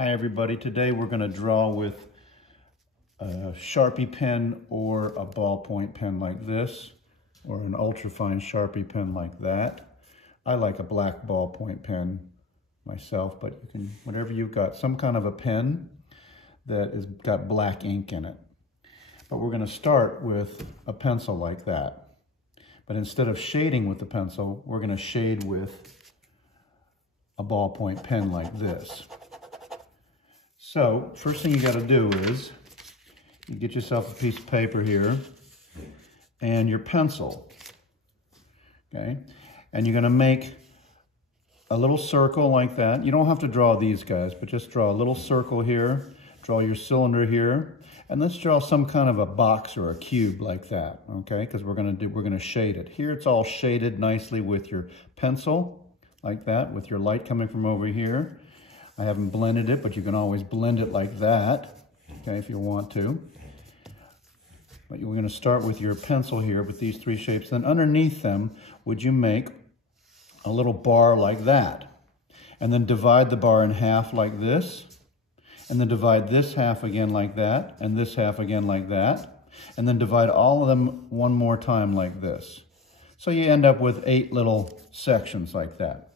Hi everybody, today we're going to draw with a Sharpie pen or a ballpoint pen like this, or an ultrafine Sharpie pen like that. I like a black ballpoint pen myself, but you can, whatever you've got, some kind of a pen that has got black ink in it. But we're going to start with a pencil like that. But instead of shading with the pencil, we're going to shade with a ballpoint pen like this. So, first thing you got to do is you get yourself a piece of paper here and your pencil, okay? And you're going to make a little circle like that. You don't have to draw these guys, but just draw a little circle here, draw your cylinder here, and let's draw some kind of a box or a cube like that, okay? Because we're going to shade it. Here it's all shaded nicely with your pencil like that, with your light coming from over here. I haven't blended it, but you can always blend it like that, okay, if you want to. But we're going to start with your pencil here with these three shapes. Then underneath them, would you make a little bar like that? And then divide the bar in half like this. And then divide this half again like that. And this half again like that. And then divide all of them one more time like this. So you end up with 8 little sections like that.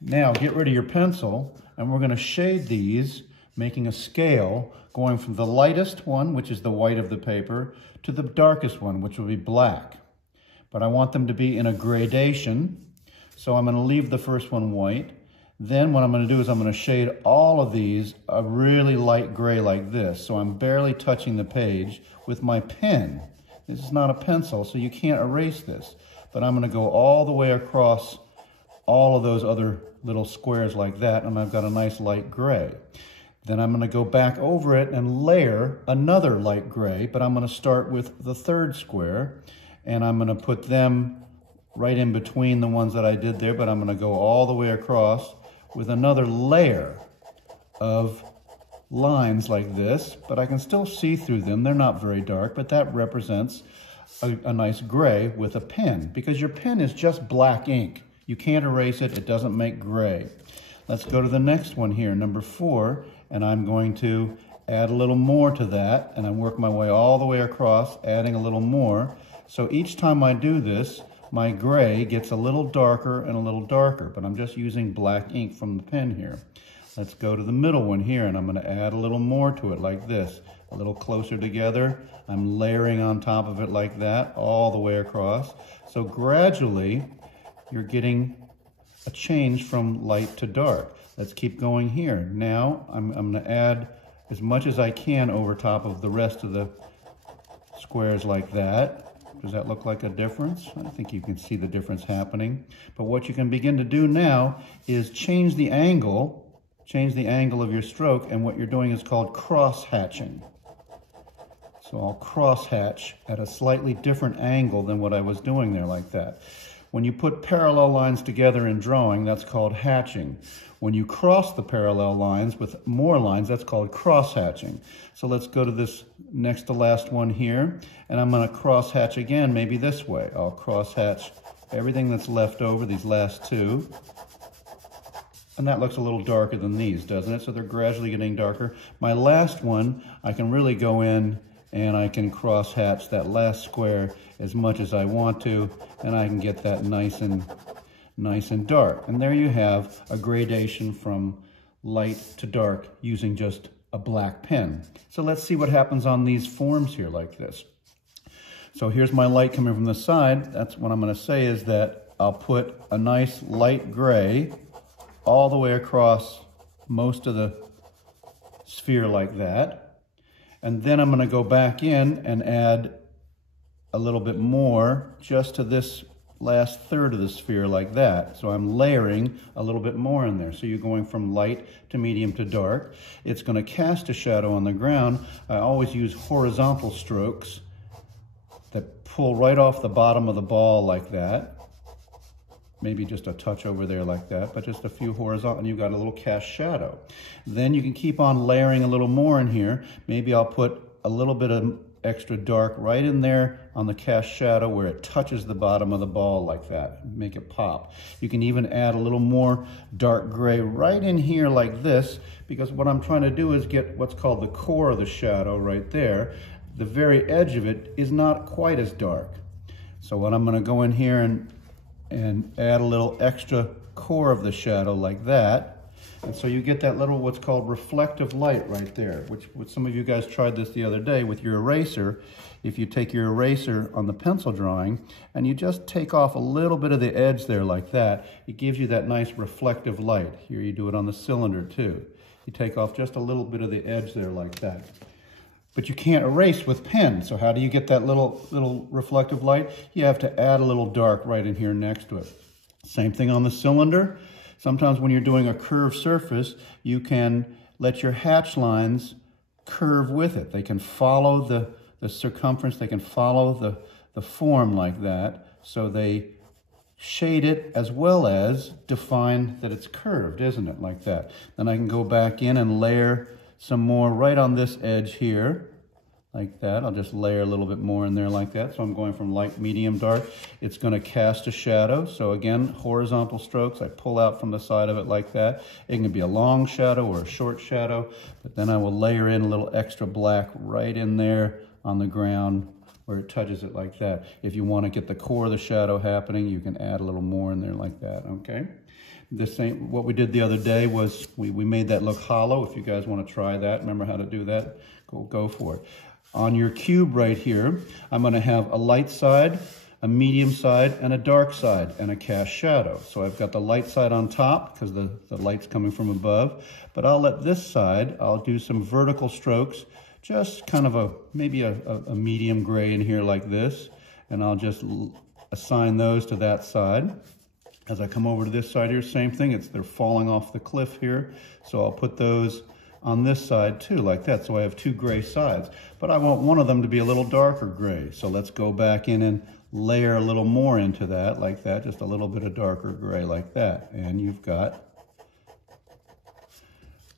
Now get rid of your pencil, and we're going to shade these, making a scale going from the lightest one, which is the white of the paper, to the darkest one, which will be black. But I want them to be in a gradation, so I'm going to leave the first one white. Then what I'm going to do is I'm going to shade all of these a really light gray like this, so I'm barely touching the page with my pen. This is not a pencil, so you can't erase this. But I'm going to go all the way across all of those other little squares like that, and I've got a nice light gray. Then I'm going to go back over it and layer another light gray, but I'm going to start with the third square, and I'm going to put them right in between the ones that I did there, but I'm going to go all the way across with another layer of lines like this, but I can still see through them. They're not very dark, but that represents a nice gray with a pen, because your pen is just black ink. You can't erase it, it doesn't make gray. Let's go to the next one here, number 4, and I'm going to add a little more to that, and I work my way all the way across, adding a little more. So each time I do this, my gray gets a little darker and a little darker, but I'm just using black ink from the pen here. Let's go to the middle one here, and I'm going to add a little more to it like this, a little closer together. I'm layering on top of it like that, all the way across. So gradually, you're getting a change from light to dark. Let's keep going here. Now, I'm going to add as much as I can over top of the rest of the squares like that. Does that look like a difference? I think you can see the difference happening. But what you can begin to do now is change the angle of your stroke, and what you're doing is called cross-hatching. So I'll cross-hatch at a slightly different angle than what I was doing there like that. When you put parallel lines together in drawing, that's called hatching. When you cross the parallel lines with more lines, that's called cross-hatching. So let's go to this next to last one here, and I'm going to cross-hatch again, maybe this way. I'll cross-hatch everything that's left over, these last two. And that looks a little darker than these, doesn't it? So they're gradually getting darker. My last one, I can really go in and I can cross-hatch that last square as much as I want to, and I can get that nice and dark. And there you have a gradation from light to dark using just a black pen. So let's see what happens on these forms here like this. So here's my light coming from the side. That's what I'm going to say is that I'll put a nice light gray all the way across most of the sphere like that. And then I'm going to go back in and add a little bit more just to this last third of the sphere like that. So I'm layering a little bit more in there. So you're going from light to medium to dark. It's going to cast a shadow on the ground. I always use horizontal strokes that pull right off the bottom of the ball like that. Maybe just a touch over there like that, but just a few horizontal, and you've got a little cast shadow. Then you can keep on layering a little more in here. Maybe I'll put a little bit of extra dark right in there on the cast shadow where it touches the bottom of the ball like that, make it pop. You can even add a little more dark gray right in here like this, because what I'm trying to do is get what's called the core of the shadow right there. The very edge of it is not quite as dark. So what I'm going to go in here and add a little extra core of the shadow like that. And so you get that little what's called reflective light right there, which some of you guys tried this the other day with your eraser. If you take your eraser on the pencil drawing and you just take off a little bit of the edge there like that, it gives you that nice reflective light. Here you do it on the cylinder too. You take off just a little bit of the edge there like that. But you can't erase with pen, so how do you get that little reflective light? You have to add a little dark right in here next to it. Same thing on the cylinder. Sometimes when you're doing a curved surface, you can let your hatch lines curve with it. They can follow the circumference, they can follow the form like that, so they shade it as well as define that it's curved, isn't it, like that. Then I can go back in and layer some more right on this edge here, like that. I'll just layer a little bit more in there like that. So I'm going from light, medium, dark. It's going to cast a shadow. So again, horizontal strokes. I pull out from the side of it like that. It can be a long shadow or a short shadow, but then I will layer in a little extra black right in there on the ground where it touches it like that. If you want to get the core of the shadow happening, you can add a little more in there like that, okay? This ain't what we did the other day was we made that look hollow. If you guys want to try that, remember how to do that, go for it. On your cube right here, I'm going to have a light side, a medium side, and a dark side, and a cast shadow. So I've got the light side on top because the light's coming from above, but I'll let this side, I'll do some vertical strokes, just kind of maybe a medium gray in here like this, and I'll just assign those to that side. As I come over to this side here, same thing, they're falling off the cliff here, so I'll put those on this side too, like that, so I have two gray sides. But I want one of them to be a little darker gray, so let's go back in and layer a little more into that, like that, just a little bit of darker gray like that, and you've got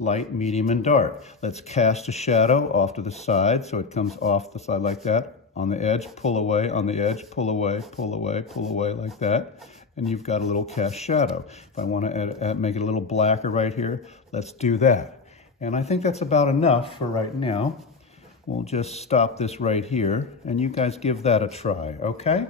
light, medium, and dark. Let's cast a shadow off to the side, so it comes off the side like that, on the edge, pull away, on the edge, pull away, pull away, pull away, like that, and you've got a little cast shadow. If I want to make it a little blacker right here, let's do that. And I think that's about enough for right now. We'll just stop this right here, and you guys give that a try, okay?